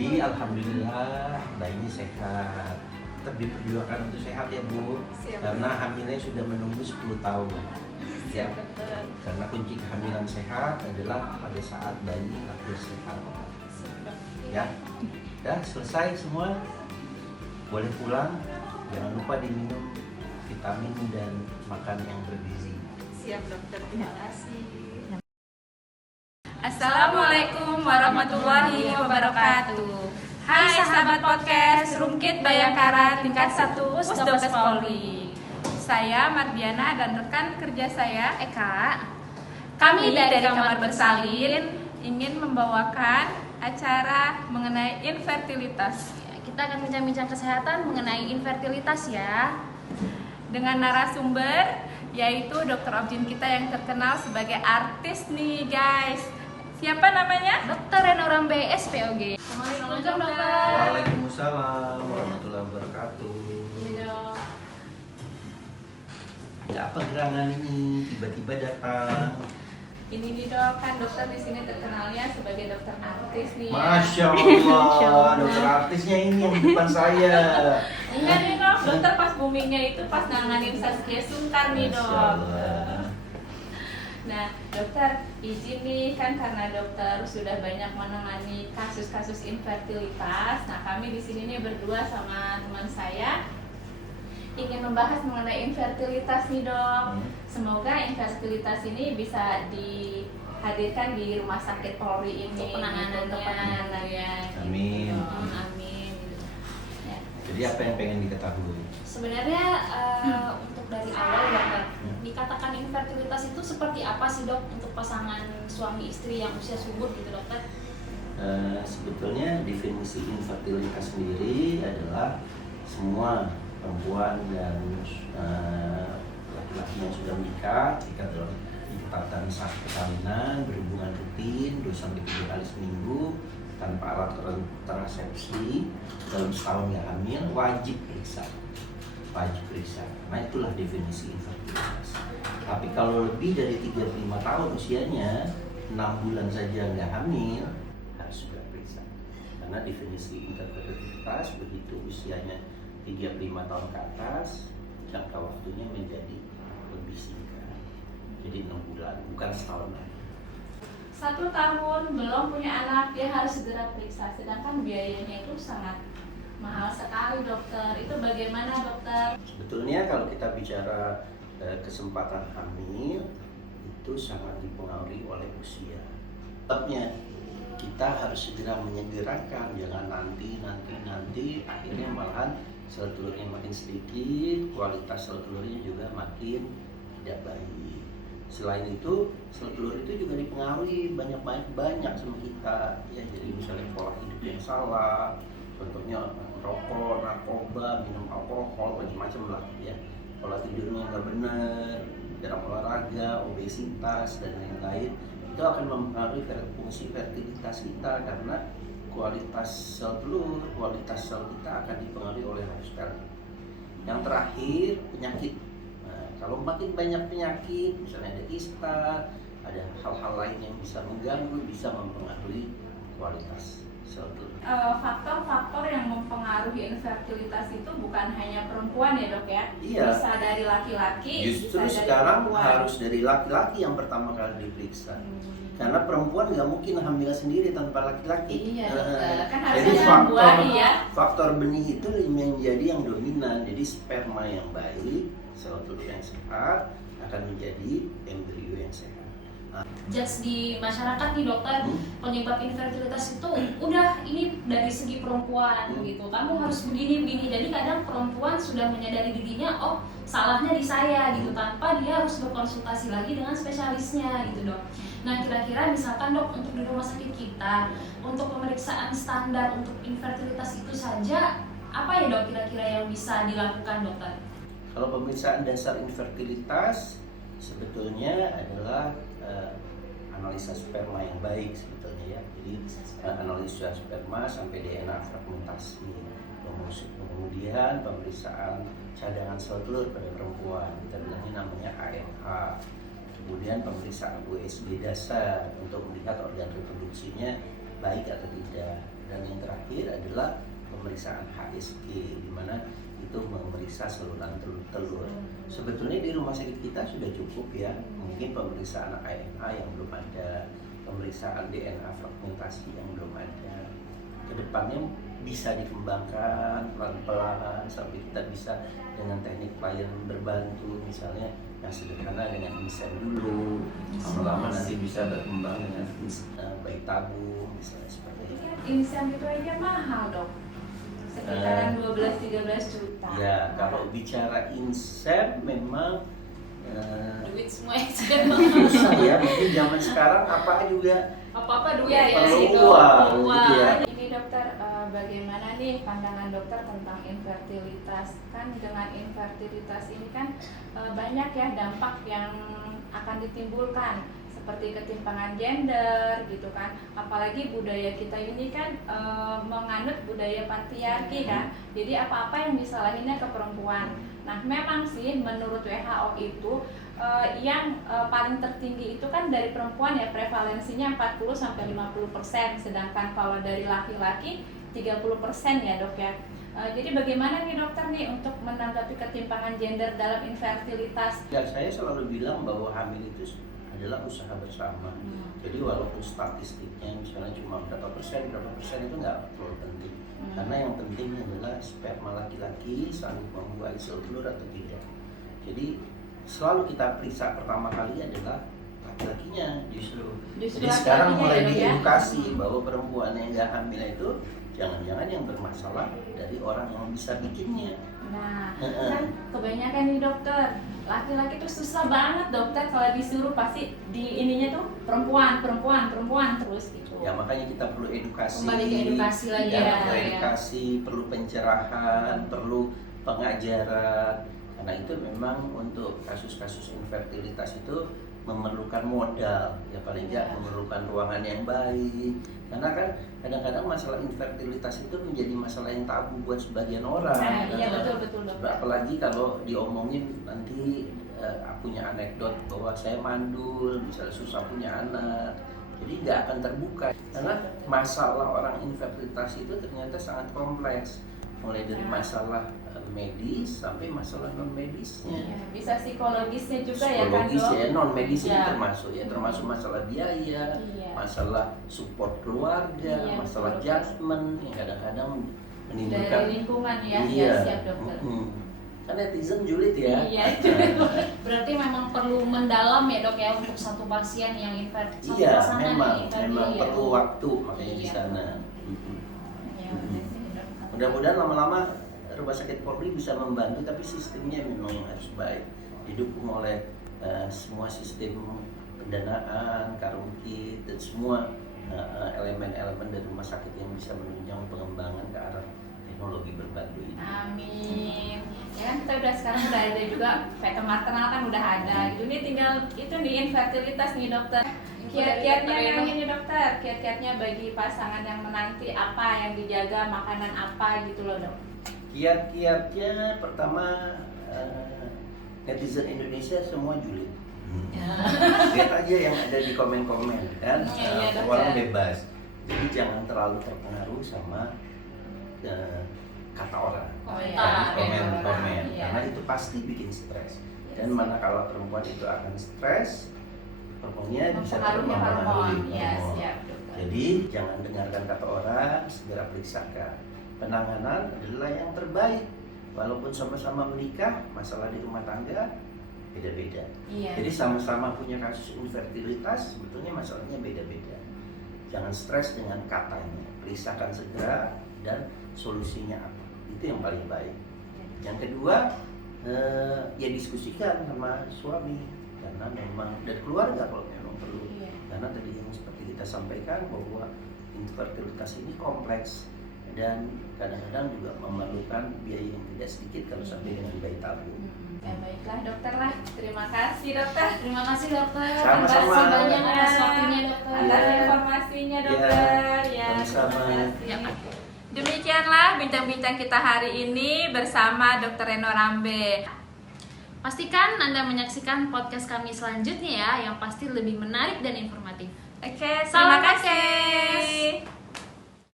Jadi alhamdulillah bayinya sehat. Tetap diperjuangkan untuk sehat ya Bu. Siap. Karena hamilnya sudah menunggu 10 tahun. Ya. Siap, dokter. Karena kunci kehamilan sehat adalah pada saat bayi lahir sehat. Siap. Ya. Dah selesai semua. Boleh pulang. Jangan lupa diminum vitamin dan makan yang bergizi. Siap, dokter. Terima kasih. Assalamualaikum warahmatullahi wabarakatuh. Hai sahabat podcast Rumkit Bayangkara tingkat 1 Pusdokes Polri. Saya Mardiana dan rekan kerja saya Eka. Kami dari Kamar Bersalin ingin membawakan acara mengenai infertilitas. Kita akan bincang-bincang kesehatan mengenai infertilitas ya. Dengan narasumber yaitu Dr. Objin kita yang terkenal sebagai artis nih guys. Siapa namanya? Dr. Renorambe SPOG. Assalamualaikum dokter. Waalaikumsalam warahmatullahi wabarakatuh. Ada apa gerangan ini? Tiba-tiba datang. Ini nih dok, kan dokter di sini terkenalnya sebagai dokter artis nih ya. Masya Allah, dokter artisnya ini yang di depan saya. Enggak nih dok, dokter pas boomingnya itu pas nanganin Saskia Sungkar nih Masya dok. Allah. Nah dokter izin nih kan karena dokter sudah banyak menangani kasus-kasus infertilitas. Nah kami di sini nih berdua sama teman saya ingin membahas mengenai infertilitas nih dok. Semoga infertilitas ini bisa dihadirkan di rumah sakit Polri ini Untuk penanganannya. untuk penanganannya. Amin. Amin. Ya. Jadi apa yang pengen diketahui? Sebenarnya untuk dari awal dokter, dikatakan infertilitas itu seperti apa sih dok untuk pasangan suami istri yang usia subur gitu dokter? Sebetulnya definisi infertilitas sendiri adalah semua perempuan dan laki-laki yang sudah menikah jika dalam ikatan sah perkawinan berhubungan rutin 2-3 kali seminggu tanpa alat kontrasepsi dalam setahun nggak hamil wajib periksa. Nah itulah definisi infertilitas. Tapi kalau lebih dari 35 tahun usianya 6 bulan saja nggak hamil harus sudah periksa. Karena definisi infertilitas begitu usianya 35 tahun ke atas jangka waktunya menjadi lebih singkat. Jadi 6 bulan bukan setahun lagi. 1 tahun belum punya anak dia harus segera periksa, sedangkan biayanya itu sangat mahal sekali dokter. Itu bagaimana dokter? Sebetulnya kalau kita bicara kesempatan hamil itu sangat dipengaruhi oleh usia. Sebabnya kita harus segera menyegerakan, jangan nanti akhirnya malahan sel telurnya makin sedikit, kualitas sel telurnya juga makin tidak baik. Selain itu, sel telur itu juga dipengaruhi banyak sama kita. Ya, jadi misalnya pola hidup yang salah, contohnya rokok, narkoba, minum alkohol, macam-macam lah ya. Pola tidurnya nggak benar, jarang olahraga, obesitas dan lain-lain itu akan mempengaruhi fungsi fertilitas kita karena kualitas sel telur, kualitas sel kita akan dipengaruhi oleh lifestyle. Yang terakhir penyakit. Nah, kalau makin banyak penyakit, misalnya ada kista, ada hal-hal lain yang bisa mengganggu, bisa mempengaruhi kualitas sel telur. Faktor-faktor yang mempengaruhi infertilitas itu bukan hanya perempuan ya dok ya? Iya. Bisa dari laki-laki, Justru bisa dari sekarang perempuan. harus dari laki-laki yang pertama kali diperiksa. Karena perempuan nggak mungkin hamil sendiri tanpa laki-laki. Iya dokter, kan Jadi harusnya buah ya. faktor benih itu menjadi yang dominan. Jadi sperma yang baik, sel telur yang sehat akan menjadi embrio yang sehat. Judge di masyarakat nih dokter, penyebab infertilitas itu udah ini dari segi perempuan gitu. Kamu harus begini. Jadi kadang perempuan sudah menyadari dirinya, oh salahnya di saya gitu, tanpa dia harus berkonsultasi lagi dengan spesialisnya gitu dok. Nah kira-kira misalkan dok untuk di rumah sakit kita untuk pemeriksaan standar untuk infertilitas itu saja apa ya dok kira-kira yang bisa dilakukan dokter? Kalau pemeriksaan dasar infertilitas sebetulnya adalah analisa sperma yang baik sebetulnya ya. Jadi analisa sperma sampai DNA fragmentasi. Kemudian pemeriksaan cadangan sel telur pada perempuan, kita bilangnya namanya AMH. Kemudian pemeriksaan USG dasar untuk melihat organ reproduksinya baik atau tidak. Dan yang terakhir adalah pemeriksaan HSG, di mana itu memeriksa saluran telur. Sebetulnya di rumah sakit kita sudah cukup ya, mungkin pemeriksaan ANA yang belum ada, pemeriksaan DNA fragmentasi yang belum ada. Kedepannya bisa dikembangkan pelan-pelan sampai kita bisa dengan teknik pelayanan berbantu, misalnya yang sederhana dengan insen dulu, lama-lama nanti bisa berkembang dengan bayi tabung, misalnya seperti itu. Insen itu aja mahal dok, sekitaran 12-13 juta. Ya, kalau bicara insen memang Duit semua ya. susah ya, mungkin zaman sekarang apa juga Apa-apa duit Iya, ya perlu sih, Dok. uang gitu ya. Ini dokter, bagaimana nih pandangan dokter tentang infertilitas? Kan dengan infertilitas ini kan banyak ya dampak yang akan ditimbulkan, seperti ketimpangan gender gitu kan. Apalagi budaya kita ini kan menganut budaya patriarki kan. Jadi apa-apa yang disalahinnya ke perempuan. Nah, memang sih menurut WHO itu yang paling tertinggi itu kan dari perempuan ya, prevalensinya 40-50%, sedangkan kalau dari laki-laki 30% ya dok ya. Jadi bagaimana nih dokter nih untuk menanggapi ketimpangan gender dalam infertilitas? Ya, saya selalu bilang bahwa hamil itu adalah usaha bersama. Jadi walaupun statistiknya misalnya cuma berapa persen itu nggak terlalu penting. Karena yang penting adalah sperma laki-laki sanggup membuat sel telur atau tidak. Jadi selalu kita periksa pertama kali adalah laki-lakinya justru. Jadi sekarang mulai diedukasi bahwa perempuan yang nggak hamil itu jangan-jangan yang bermasalah dari orang yang bisa bikinnya. Nah, kan kebanyakan nih dokter, laki-laki tuh susah banget dokter kalau disuruh pasti di ininya tuh perempuan terus gitu. Ya makanya kita perlu edukasi. Kembali ke edukasi lagi ya. ya. Perlu edukasi, perlu pencerahan, perlu pengajaran. Karena itu memang untuk kasus-kasus infertilitas itu memerlukan modal, ya paling nggak memerlukan ruangan yang baik. Karena kan kadang-kadang masalah infertilitas itu menjadi masalah yang tabu buat sebagian orang. Iya betul dokter. Apalagi kalau diomongin nanti punya anekdot bahwa saya mandul, misalnya susah punya anak. Jadi nggak akan terbuka. Karena masalah orang infertilitas itu ternyata sangat kompleks. Mulai dari masalah medis sampai masalah non medisnya. Ya, bisa psikologisnya juga Psikologis ya kan dok? ya, non medis itu Ya. termasuk masalah biaya, Iya. masalah support keluarga, Iya, masalah betul. judgement yang kadang-kadang menimbulkan. Dari lingkungan ya, Iya. ya siap dokter. Kan netizen julid ya. Iya. Berarti memang perlu mendalam ya dok ya untuk satu pasien yang satu Iya, pasangan yang memang infertil ya. perlu waktu makanya di Iya. sana. Ya, udah sih, dok. Mudah-mudahan lama-lama rumah sakit Polri bisa membantu, tapi sistemnya memang yang harus baik, didukung oleh semua sistem pendanaan, karungkit dan semua elemen-elemen dari rumah sakit yang bisa menunjang pengembangan ke arah teknologi berbantu ini. Amin. Ya kan kita sekarang udah ada juga fetal maternal kan udah ada gitu. Ini tinggal itu nih infertilitas nih dokter. Kiat-kiatnya yang ini dokter, kiat-kiatnya bagi pasangan yang menanti apa yang dijaga, makanan apa gitu loh dok. Kiat-kiatnya pertama, netizen Indonesia semua julid. Lihat aja yang ada di komen-komen kan, Iya, orang dokter. bebas. Jadi jangan terlalu terpengaruh sama kata orang, Komentar, komen-komen, iya. karena itu pasti bikin stres. Dan manakala perempuan itu akan stres, hormonnya bisa Mempengaruhi hormon. Ya, hormon. siap dokter. Jadi jangan dengarkan kata orang, segera periksakan. Penanganan adalah yang terbaik. Walaupun sama-sama menikah, masalah di rumah tangga beda-beda. Iya. Jadi sama-sama punya kasus infertilitas, sebetulnya masalahnya beda-beda. Jangan stres dengan katanya, periksakan segera dan solusinya apa. Itu yang paling baik. Yang kedua, ya diskusikan sama suami, karena memang dan keluarga kalau memang perlu. Iya. Karena tadi yang seperti kita sampaikan bahwa infertilitas ini kompleks dan kadang-kadang juga memerlukan biaya yang tidak sedikit kalau sampai dengan bayi tabung. Ya baiklah dokter lah. Terima kasih dokter. Terima kasih dokter. Sama-sama. Terima kasih banyak atas waktunya dokter. Atas Iya. informasinya dokter. Ya, sama-sama. terima kasih. Demikianlah bincang-bincang kita hari ini bersama Dr. Reno Rambe. Pastikan Anda menyaksikan podcast kami selanjutnya ya, yang pasti lebih menarik dan informatif. Oke, Salam terima kasih.